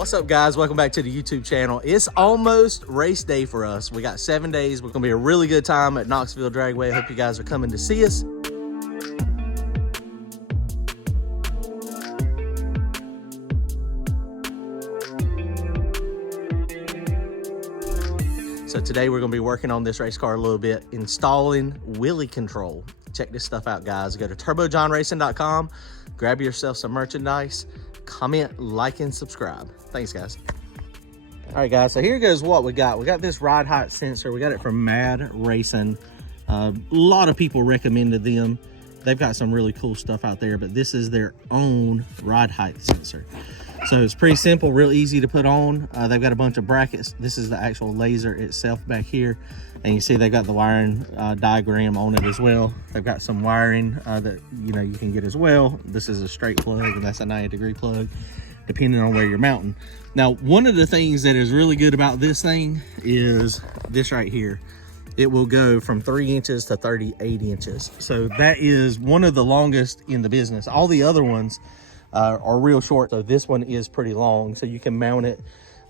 What's up, guys? Welcome back to the YouTube channel. It's almost race day for us. We got 7 days. We're gonna be a really good time at Knoxville Dragway. I hope you guys are coming to see us. So today we're gonna be working on this race car a little bit, installing Wheelie Control. Check this stuff out, guys. Go to turbojohnracing.com, grab yourself some merchandise, comment, like, and subscribe. Thanks, guys. All right, guys, so here goes what we got. We got this ride height sensor. We got it from Mad Racing. A lot of people recommended them. They've got some really cool stuff out there, but this is their own ride height sensor. So it's pretty simple, real easy to put on. They've got a bunch of brackets. This is the actual laser itself back here. And you see they've got the wiring diagram on it as well. They've got some wiring that you can get as well. This is a straight plug, and that's a 90-degree plug, depending on where you're mounting. Now, one of the things that is really good about this thing is this right here. It will go from 3 inches to 38 inches. So that is one of the longest in the business. All the other ones are real short. So this one is pretty long. So you can mount it,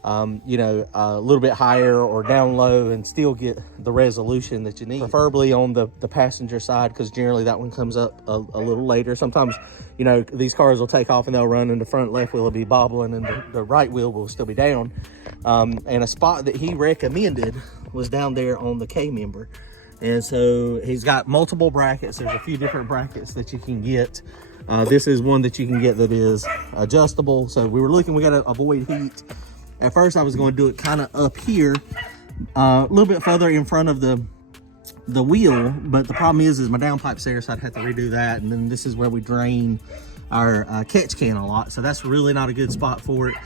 a little bit higher or down low and still get the resolution that you need. Preferably on the passenger side, because generally that one comes up a little later. Sometimes, these cars will take off and they'll run and the front left wheel will be bobbling and the right wheel will still be down. And a spot that he recommended was down there on the K member. And so he's got multiple brackets. There's a few different brackets that you can get. This is one that you can get that is adjustable. So we were looking, we got to avoid heat. At first I was going to do it kind of up here, a little bit further in front of the wheel, but the problem is my downpipe's there, so I'd have to redo that. And then this is where we drain our catch can a lot, so that's really not a good spot for it.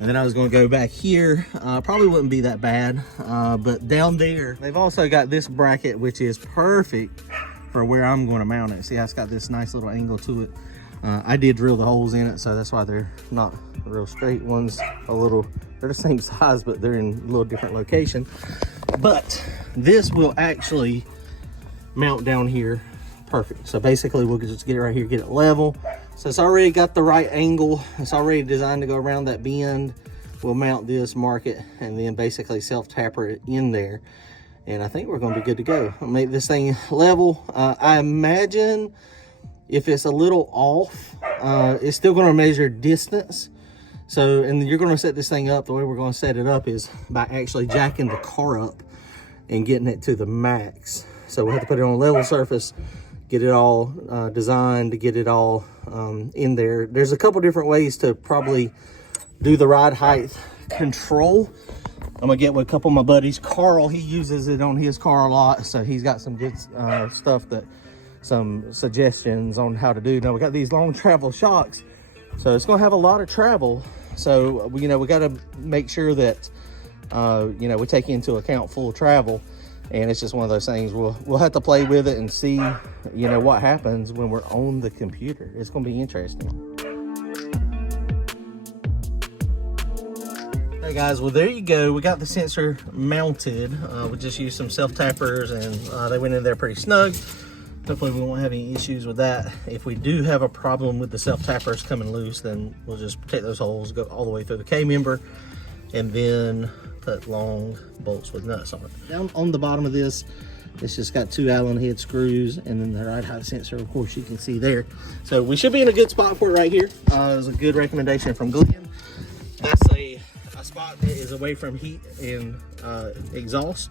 And then I was going to go back here, probably wouldn't be that bad, but down there they've also got this bracket, which is perfect for where I'm going to mount it. See how it's got this nice little angle to it. I did drill the holes in it, so that's why they're not real straight. One's they're the same size, but they're in a little different location. But this will actually mount down here perfect. So basically we'll just get it right here, get it level. So it's already got the right angle. It's already designed to go around that bend. We'll mount this, mark it, and then basically self-tapper it in there. And I think we're gonna be good to go. I'll make this thing level. I imagine if it's a little off, it's still gonna measure distance. So, and you're gonna set this thing up, the way we're gonna set it up is by actually jacking the car up and getting it to the max. So we'll have to put it on a level surface, get it all designed, to get it all in there. There's a couple different ways to probably do the ride height control. I'm gonna get with a couple of my buddies. Carl, he uses it on his car a lot, so he's got some good stuff, some suggestions on how to do. Now we got these long travel shocks, so it's gonna have a lot of travel. So we got to make sure that we take into account full travel. And it's just one of those things. We'll have to play with it and see what happens when we're on the computer. It's gonna be interesting. Hey guys, well there you go. We got the sensor mounted. We just used some self-tappers and they went in there pretty snug. Hopefully we won't have any issues with that. If we do have a problem with the self-tappers coming loose, then we'll just take those holes, go all the way through the K member, and then put long bolts with nuts on it. Down on the bottom of this, it's just got 2 Allen head screws, and then the ride height sensor, of course, you can see there. So we should be in a good spot for it right here. It was a good recommendation from Glenn. That's a spot that is away from heat and exhaust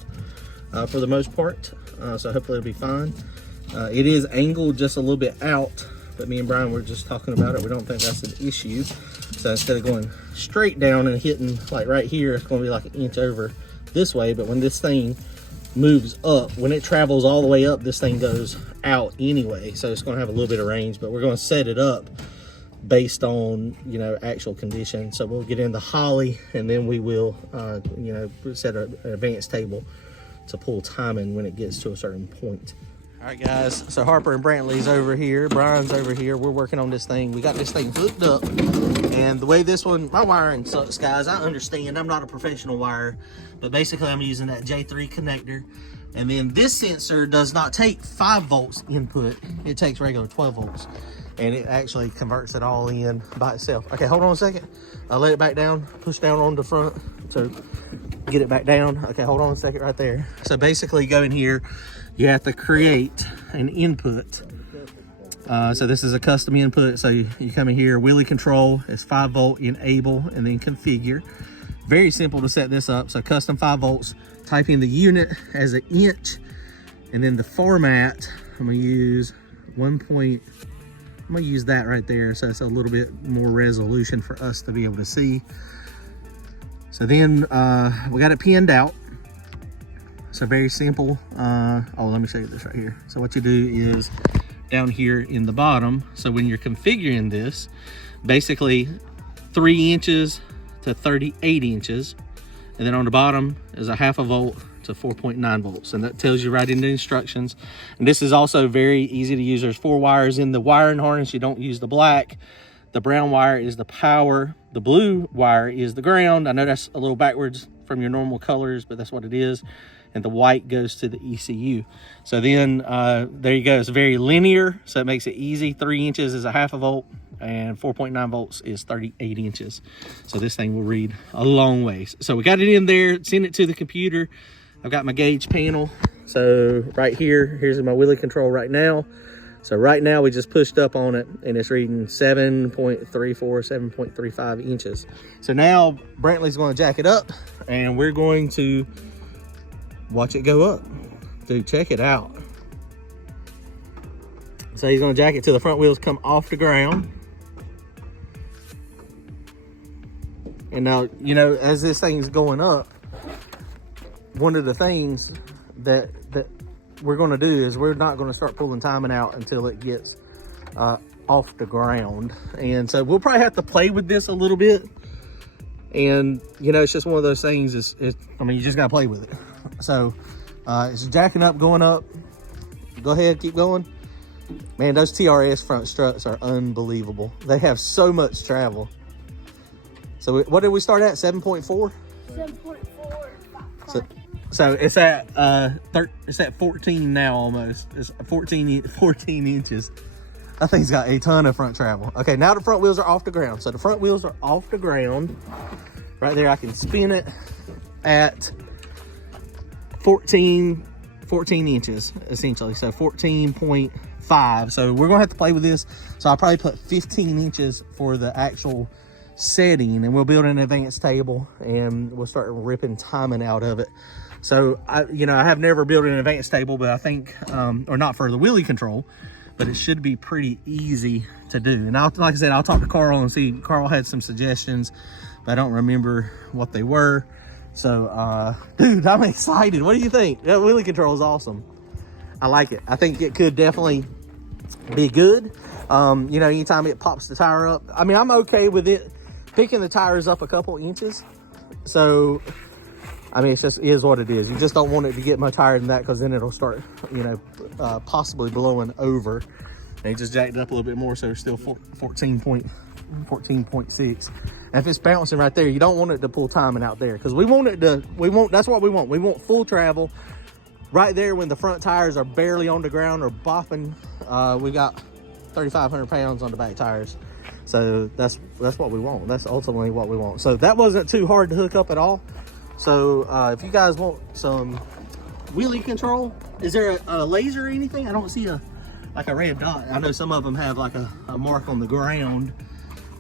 for the most part. So hopefully it'll be fine. It is angled just a little bit out, but me and Brian were just talking about it. We don't think that's an issue. So instead of going straight down and hitting like right here, it's going to be like 1 inch over this way. But when this thing moves up, when it travels all the way up, this thing goes out anyway. So it's going to have a little bit of range, but we're going to set it up based on, actual conditions. So we'll get in the Holly, and then we will, set an advanced table to pull timing when it gets to a certain point. All right, guys, so Harper and Brantley's over here. Brian's over here. We're working on this thing. We got this thing hooked up, and the way this one, my wiring sucks, guys. I understand. I'm not a professional wirer, but basically I'm using that J3 connector. And then this sensor does not take 5 volts input. It takes regular 12 volts. and it actually converts it all in by itself. Okay, hold on a second. I'll let it back down, push down on the front to get it back down. Okay, hold on a second right there. So basically go in here, you have to create an input. So this is a custom input. So you come in here, Wheelie Control, it's 5 volt, enable, and then configure. Very simple to set this up. So custom 5 volts, type in the unit as an inch, and then the format, I'm gonna use I'm gonna use that right there. So it's a little bit more resolution for us to be able to see. So then we got it pinned out. So very simple. Oh, let me show you this right here. So what you do is down here in the bottom, so when you're configuring this, basically 3 inches to 38 inches, and then on the bottom is a 0.5 volt to 4.9 volts, and that tells you right in the instructions. And this is also very easy to use. There's 4 wires in the wiring harness. You don't use the black. The brown wire is the power, the blue wire is the ground. I know that's a little backwards from your normal colors, but that's what it is. And the white goes to the ECU. So then there you go. It's very linear, so it makes it easy. 3 inches is a 0.5 volt, and 4.9 volts is 38 inches. So this thing will read a long ways. So we got it in there, send it to the computer. I've got my gauge panel. So right here, here's my Wheelie Control right now. So right now we just pushed up on it and it's reading 7.34, 7.35 inches. So now Brantley's going to jack it up and we're going to watch it go up. Dude, check it out. So he's going to jack it till the front wheels come off the ground. And now, you know, as this thing's going up, one of the things that we're going to do is we're not going to start pulling timing out until it gets off the ground. And so we'll probably have to play with this a little bit. And, you know, it's just one of those things. I mean, you just got to play with it. So it's jacking up, going up. Go ahead, keep going. Man, those TRS front struts are unbelievable. They have so much travel. So what did we start at? 7.4? 7.4. So it's at 14 now almost. It's 14 inches. That thing's got a ton of front travel. Okay, now the front wheels are off the ground. So the front wheels are off the ground. Right there, I can spin it at 14 inches, essentially. So 14.5. So we're gonna have to play with this. So I'll probably put 15 inches for the actual setting, and we'll build an advanced table and we'll start ripping timing out of it. So I have never built an advanced table, but I think, or not for the Wheelie Control, but it should be pretty easy to do. And like I said, I'll talk to Carl and see. Carl had some suggestions, but I don't remember what they were. So, dude, I'm excited. What do you think? That Wheelie Control is awesome. I like it. I think it could definitely be good. You know, anytime it pops the tire up, I mean, I'm okay with it picking the tires up a couple inches. So, I mean, it is what it is. You just don't want it to get much higher than that, because then it'll start, you know, possibly blowing over. And it just jacked up a little bit more, so it's still 14.6. And if it's bouncing right there, you don't want it to pull timing out there, because that's what we want. We want full travel right there when the front tires are barely on the ground or bopping. We got 3,500 pounds on the back tires. So that's what we want. That's ultimately what we want. So that wasn't too hard to hook up at all. So if you guys want some Wheelie Control, is there a laser or anything? I don't see like a red dot. I know some of them have like a mark on the ground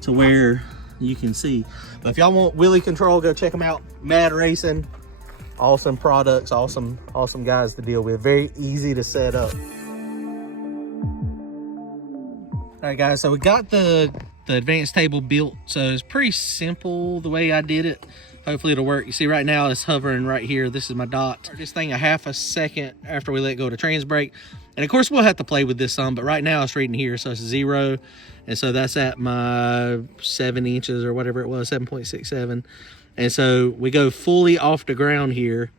to where you can see. But if y'all want Wheelie Control, go check them out. Mad Racing, awesome products, awesome guys to deal with. Very easy to set up. All right, guys, so we got the advanced table built. So it's pretty simple the way I did it. Hopefully it'll work. You see right now it's hovering right here. This is my dot. This thing a half a second after we let go to trans brake. And of course we'll have to play with this some, but right now it's reading here. So it's 0. And so that's at my 7 inches or whatever it was, 7.67. And so we go fully off the ground here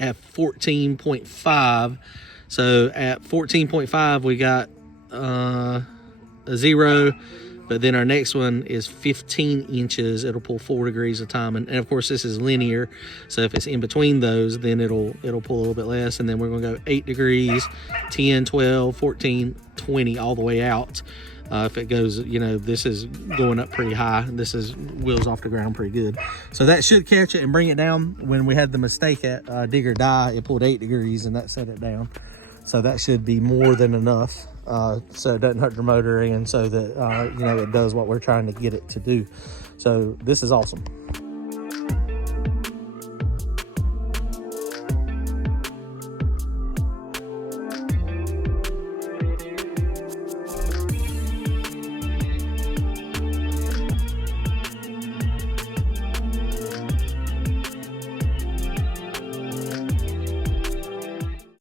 at 14.5. So at 14.5, we got a 0, But then our next one is 15 inches. It'll pull 4 degrees of time. And of course, this is linear. So if it's in between those, then it'll pull a little bit less. And then we're gonna go 8 degrees, 10, 12, 14, 20, all the way out. If it goes, you know, this is going up pretty high. This is wheels off the ground pretty good. So that should catch it and bring it down. When we had the mistake at Dig or Die, it pulled 8 degrees and that set it down. So that should be more than enough so it doesn't hurt the motor and so that, you know, it does what we're trying to get it to do. So this is awesome.